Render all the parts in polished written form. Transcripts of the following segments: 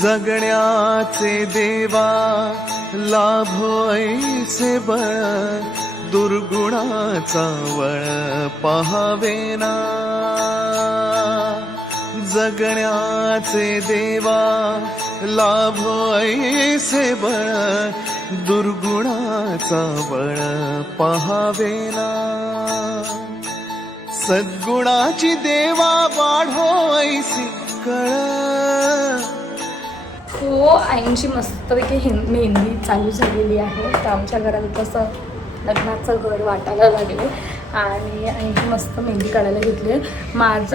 जगण्याचे देवा लाभो ऐसे बळ, दुर्गुणाचा वळ पहावेना. जगण्याचे देवा लाभो ऐसे बळ, दुर्गुणाचा बळ पहावेना. सद्गुणाची देवा वाढो ऐसी कळ. हो, आईंची मस्तपैकी मेहंदी चालू झालेली आहे. तर आमच्या घरात कसं लग्नाचं घर वाटायला लागले आणि आईंची मस्त मेहंदी काढायला घेतली.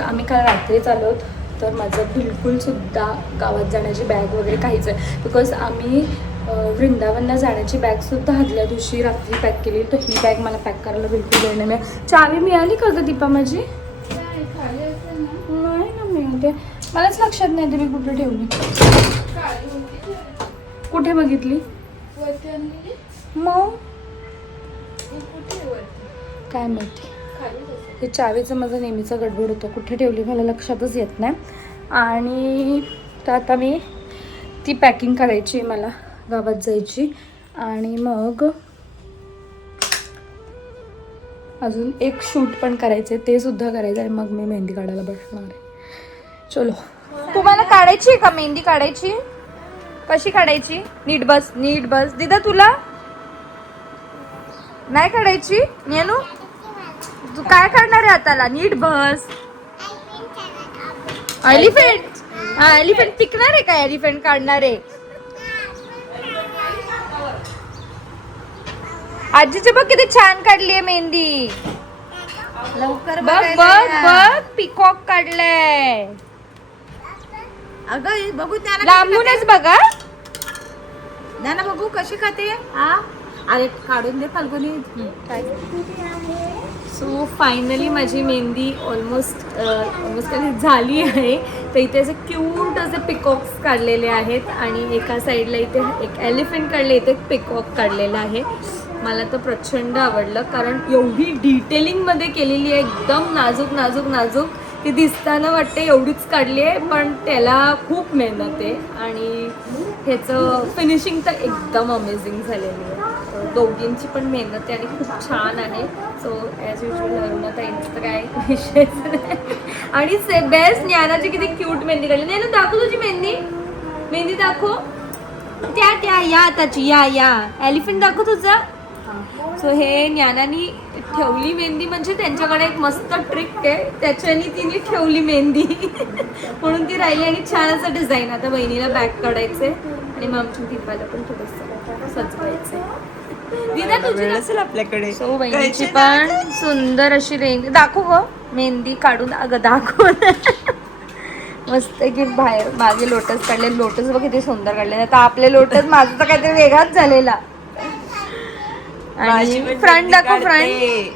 आम्ही काल रात्रीच आलो, तर माझं बिलकुलसुद्धा गावात जाण्याची बॅग वगैरे काहीच आहे. बिकॉज आम्ही वृंदावनला जाण्याची बॅगसुद्धा आदल्या दिवशी रात्री पॅक केली. तर ही बॅग मला पॅक करायला बिलकुल वेळ नाही. चावी मिळाली का गं दीपा माझी? नाही ना मिळते, मलाच लक्षात नाही ते मी कुठे ठेवली. कुठे बघितली मग? काय माहिती, हे चावीचं माझं नेहमीचा गडबड होतं. कुठे ठेवली मला लक्षातच येत नाही. आणि तर आता मी ती पॅकिंग करायची, मला गावात जायची. आणि मग अजून एक शूट पण करायचं आहे, ते सुद्धा करायचं आहे. मग मी मेहंदी काढायला बसणार आहे. चलो. तुम्हाला काढायची आहे का मेहंदी? काढायची? कशी काढायची? नीट बस, नीट बस. दिदा तुला नाही काढायची? नेनू तू काय काढणार आहे हाताला? नीट बस. एलिफंट? हा, एलिफंट पिकणार आहे का? एलिफंट काढणार आहे. आजीचे बघ किती छान काढली आहे मेहंदी. लवकर बघ बघ बघ, पिकॉक काढलाय. अगं बघू त्याला, लांबूनच बघा. ना बघू कशी खाते. हा, अरे काढून दे फाल्गुनी. सो फायनली माझी मेहंदी ऑलमोस्ट झाली आहे. तर इथे असे क्यूट असे पिकॉक्स काढलेले आहेत आणि एका साईडला इथे एक एलिफंट काढले, इथे एक पिकॉक काढलेला आहे. मला तर प्रचंड आवडलं, कारण एवढी डिटेलिंगमध्ये केलेली आहे, एकदम नाजूक नाजूक नाजूक. ती दिसताना वाटते एवढीच काढली आहे, पण त्याला खूप मेहनत आहे आणि ह्याचं फिनिशिंग तर एकदम अमेझिंग झालेली आहे. दोघींची पण मेहनत आहे आणि खूप छान आहे. सो ॲज युजल अरुणाताईंचं तर काय विषयच नाही. आणि बेस्ट ज्ञानाची किती क्यूट मेहंदी काढली. नाही ना, दाखव तुझी मेहंदी. मेहंदी दाखव. त्या या त्याची या एलिफंट दाखव तुझा. सो हे ज्ञानानी ठेवली मेहंदी, म्हणजे त्यांच्याकडे एक मस्त ट्रिक आहे, त्याच्यानी तिने ठेवली मेहंदी म्हणून ती राहिली. आणि छान असं डिझाईन. आता बहिणीला बॅक काढायचंय आणि मग आमच्या दीपाला पण थोडंसं सजवायचंय. दिदा तुझी असेल आपल्याकडे. सो बहिणीची पण सुंदर अशी मेहंदी दाखव ग. मेहंदी काढून अगं दाखव. मस्त की बाहेर मागे लोटस काढले. लोटस बघ किती सुंदर काढले. आता आपले लोटस माझा तर काहीतरी वेगळाच झालेला. आणि फ्रंट दाखव. फ्रंट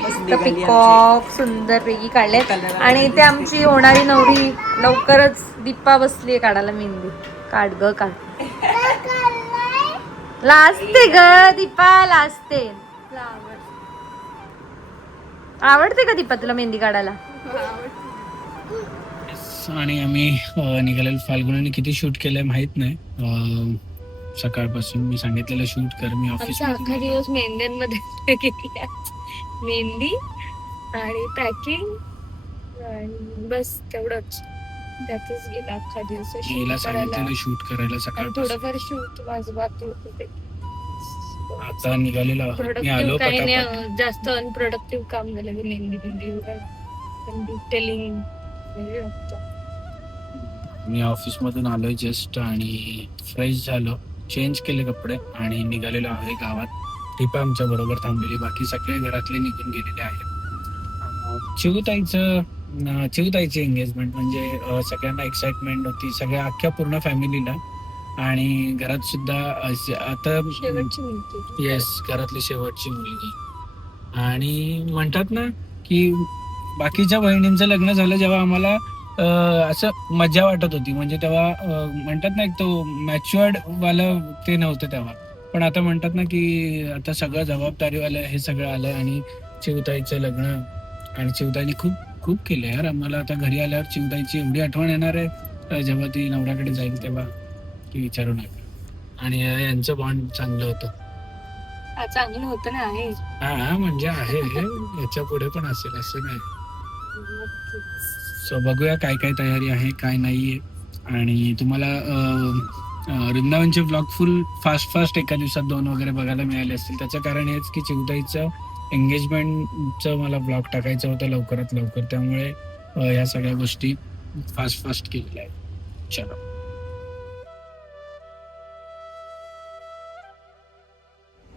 मस्त पिकॉक सुंदर पैकी काढले. आणि इथे आमची होणारी नवरी लवकरच दीपा बसली काढायला मेहंदी. काढ ग काढ. लाजते ग दीपा, लाजते. आवडते का दीपा तुला मेहंदी काढायला? आणि आम्ही निघालेलो. फाल्गुनीने किती शूट केलंय माहित नाही. सकाळपासून मी सांगितलेलं शूट कर. मी ऑफिस अख्खा दिवस मेहंद्यांमध्ये गेला. मेहंदी आणि पॅकिंग आणि बस तेवढंच. त्यातच गेला अख्खा दिवस. सांगितलेलं शूट करायला सकाळपासून. थोडंफार शूट माझं बाकी होतं ते. आता निघालेलो आहोत. मी आलो पटापट. जास्त अनप्रोडक्टिव्ह काम झालं मेहंदी. डिटेलिंग मी ऑफिस मधून आलोय जस्ट आणि फ्रेश झालो, चेंज केले कपडे आणि निघालेलो आहे गावात. टिपा आमच्या बरोबर थांबलेली, बाकी सगळे घरातले निघून गेलेले आहेत. चिवताईची एंगेजमेंट म्हणजे सगळ्यांना एक्साइटमेंट होती, सगळ्या अख्ख्या पूर्ण फॅमिलीला. आणि घरात सुद्धा आता येस, घरातली शेवटची मुलगी. आणि म्हणतात ना की बाकीच्या बहिणींचं लग्न झालं जेव्हा आम्हाला असं मजा वाटत होती, म्हणजे तेव्हा म्हणतात ना एक तो मॅच्युअर्ड वाला ते नव्हतं तेव्हा. पण आता म्हणतात ना की आता सगळं जबाबदारीवालं हे सगळं आलं आणि चिवताईचं लग्न. आणि चिवताईने खूप खूप केलं यार आम्हाला. आता घरी आल्यावर चिवताईची एवढी आठवण येणार आहे जेव्हा ती नवऱ्याकडे जाईल तेव्हा ती विचारू नका. आणि यांचं बॉन्ड चांगलं होतं. चांगलं होतं ना आहे. हा म्हणजे आहे, याच्या पुढे पण असेल असं नाही. सो बघूया काय काय तयारी आहे काय नाहीये. आणि तुम्हाला वृंदावनचे ब्लॉग फुल फास्ट एका दिवसात 2 वगैरे बघायला मिळाले असतील. त्याचं कारण हेच की चिवताईचं एंगेजमेंटचं मला ब्लॉग टाकायचं होतं लवकरात लवकर, त्यामुळे ह्या सगळ्या गोष्टी फास्ट केलेल्या आहेत. चलो,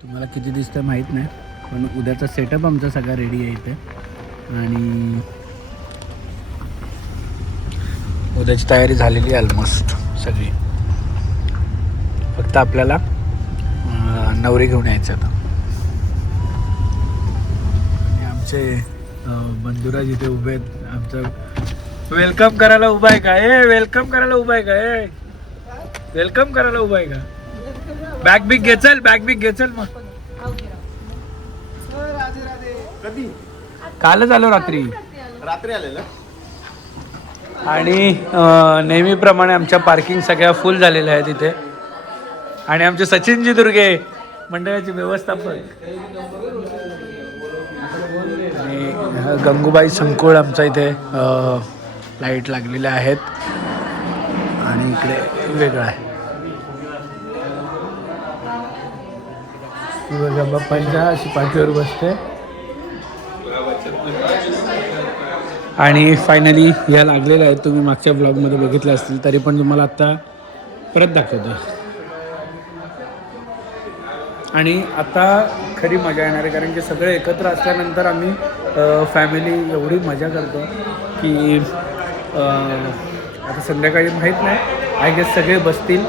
तुम्हाला किती दिसतं माहीत नाही, पण उद्याचा सेटअप आमचा सगळा रेडी आहे इथे. आणि उद्याची तयारी झालेली आहे ऑलमोस्ट सगळी. फक्त आपल्याला नवरी घेऊन यायचं आता. आणि आमचे बंधुराज इथे उभे आहेत. आमचं वेलकम करायला उभा आहे का? वेलकम करायला उभा आहे का? वेलकम करायला उभा आहे का? बॅग बिग घेचल, बॅग बिग घेचल. मग कालच आलो रात्री आलेलं. आणि नेहमीप्रमाणे आमच्या पार्किंग सगळ्या फुल झालेल्या आहेत इथे. आणि आमचे सचिनजी दुर्गे मंडळाचे व्यवस्थापक आणि गंगूबाई संकुळ आमच्या इथे लाईट लागलेल्या आहेत. आणि इकडे वेगळं आहे बघा, बाप्पांच्या अशी पाठीवर बसते. आणि फायनली या लागलेल्या आहेत. तुम्ही मागच्या ब्लॉगमध्ये बघितलं असतील, तरी पण तुम्हाला आत्ता परत दाखवतो. आणि आता खरी मजा येणार आहे, कारण की सगळे एकत्र असल्यानंतर आम्ही फॅमिली एवढी मजा करतो की आता संध्याकाळी माहीत नाही, आय गेस सगळे बसतील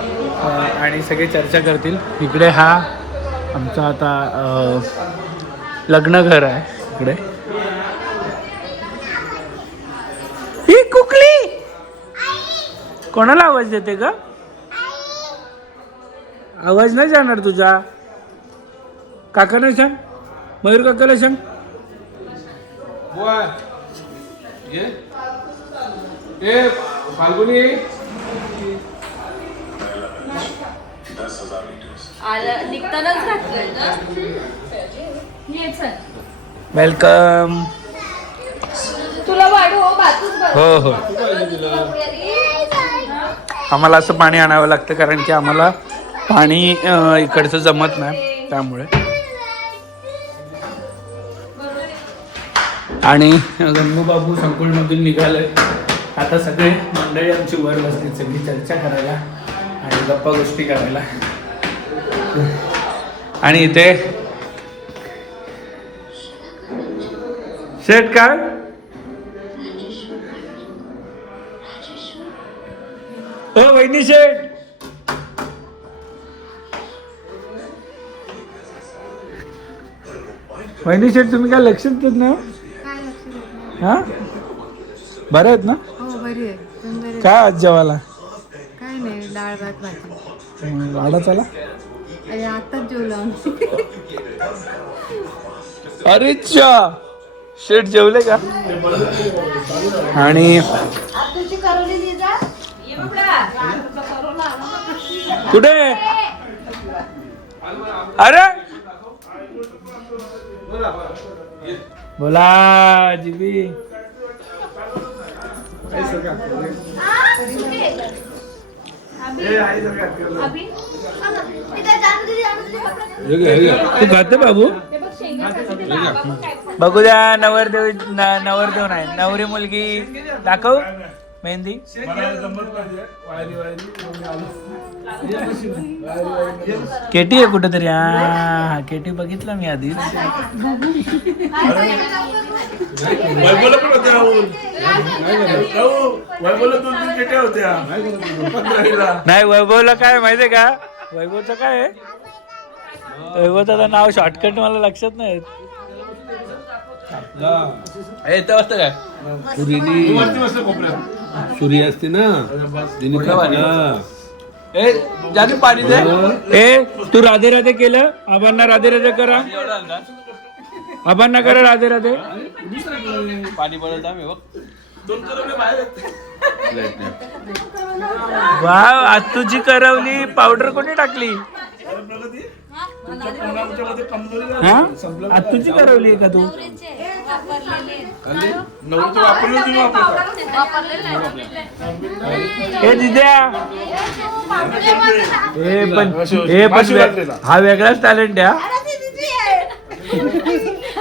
आणि सगळे चर्चा करतील. इकडे हा आमचा आता लग्न घर आहे. इकडे ही कुकली कोणाला आवाज देते का? आवाज नाही जाणार तुझा. काकाला सांग, मयूर काकाला सांग. फाल्गुनी निघतानाच घातलंय ना. वेलकम. तुला वाढू हो हो, आम्हाला असं पाणी आणावं लागतं कारण की आम्हाला पाणी इकडचं जमत नाही त्यामुळे. आणि गंगूबाबू संकुलमधून निघाले. आता सगळे मंडळी आमची वर बसली सगळी चर्चा करायला आणि गप्पा गोष्टी करायला. आणि इथे शेट काय हो वहिनी शेट, वहिनी शेट तुम्ही काय लक्षात देत ना? हा बरं आहेत ना? हो बरी आहे. काय आज जेवायला? काय नाही, डाळ भात भाजी. वाडा चला. अरे आताच जेवलो. अरे चा शेट जेवले का? आणि कुठे? अरे बोला जीबी. तू खाते बाबू? बघू द्या. नवरदेव नाही, नवरी मुलगी दाखव. मेहंदी केटी आहे कुठेतरी. हा केटी बघितला मी आधी. नाही वैभवला काय माहितीये का? वैभवचं काय आहे? वैभवचं नाव शॉर्टकट मला लक्षात नाही. येतं वाजता काय सूर्य असते ना, जाते पाणी दे. ए तू राधे राधे केलं? आबांना राधे राधे करा. आबांना करा राधे राधे. पाणी बनवत आम्ही बघ. वा आज तुझी करवली पावडर कोणी टाकली? हा आज तुझी करवली का तू? हे दिद्या हे पण हा वेगळाच टॅलेंट आहे.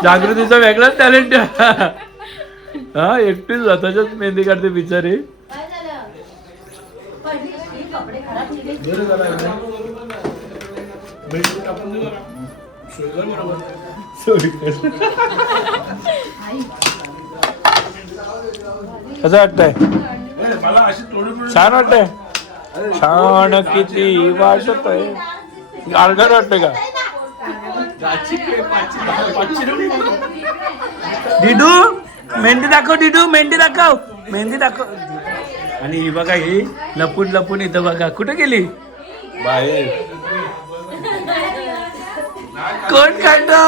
जागृतीचा वेगळाच टॅलेंट आहे. हा एकटीच स्वतःच्याच मेहंदी काढते बिचारी. कसं वाटतंय? छान वाटतंय. छान किती वाटतंय. गारगार वाटतंय का? डिडू मेहंदी दाखव. डिडू मेहंदी दाखव. मेहंदी दाखव. आणि ही बघा ही लपून लपून इथं बघा कुठे गेली बाहेर. कोण काढतो?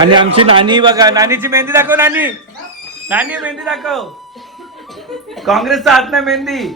आणि आमची नानी बघा. नानीची मेहंदी दाखव. नानी नानी मेहंदी दाखव. काँग्रेसचा हात नाही मेहंदी.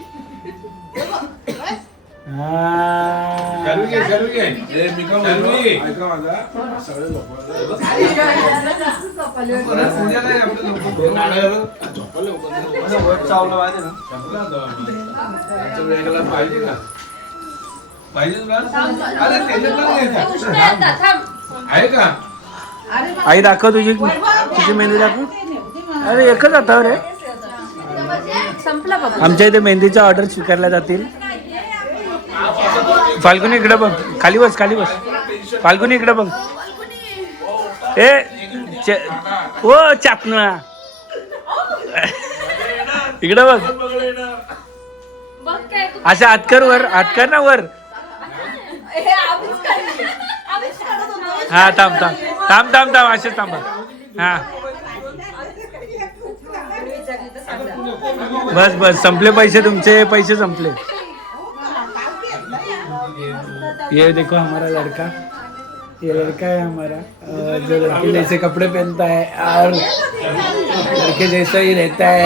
आई दाखव तुझी मेहंदी दाखव. अरे एकच हातावर आहे. संपला बाबा. आमच्या इथे मेहंदीच्या ऑर्डर स्वीकारल्या जातील. फाल्गुनी इकडे बघ. खाली बस खाली बस. फाल्गुनी इकडे बघ. ए ओ चापणा इकडे बघ. अशा हात कर वर. हात कर ना वर. हा थांब थांब थांब थांब थांब. असेच थांबा. हा बस बस संपले पैसे. तुमचे पैसे संपले. ये देखो हमारा लड़का. ये लड़का है हमारा जो लड़के जैसे कपड़े पहनता है और लड़के जैसा ही रहता है.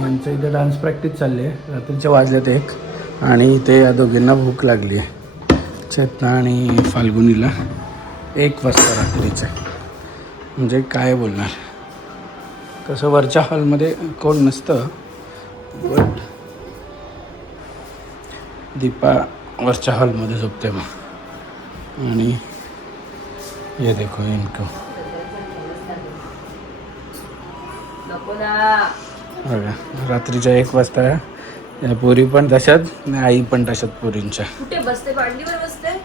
आमच्या इथे डान्स प्रॅक्टिस चालली आहे. रात्रीचे वाजलेत 1 आणि इथे या दोघींना भूक लागली आहे. चेतना आणि फाल्गुनीला 1 वाजता रात्रीचं. म्हणजे काय बोलणार. कसं वरच्या हॉलमध्ये कोण नसतं बट दीपा वरच्या हॉलमध्ये झोपते मग. आणि ये देखो इनको बघा रात्रीच्या 1 वाजता. या पोरी पण तशात आणि आई पण तशात पोरींच्या. कुठे बसते? बाटलीवर बसते.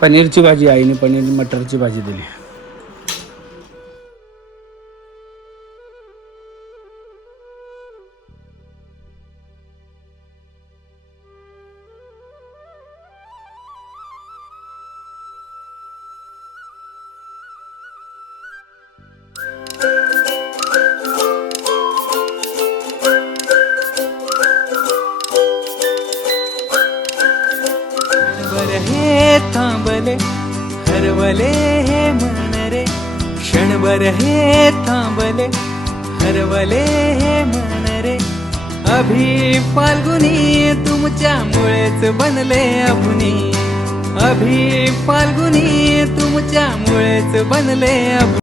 पनीरची भाजी. आईने पनीर मटरची भाजी दिली. हे थांबले हरवले हे मन रे. क्षणभर हे थांबले हरवले हे मन रे. अभि फाल्गुनी तुमच्यामुळेच बनले अभुनी. अभि फाल्गुनी तुमच्यामुळेच बनले अभुनी.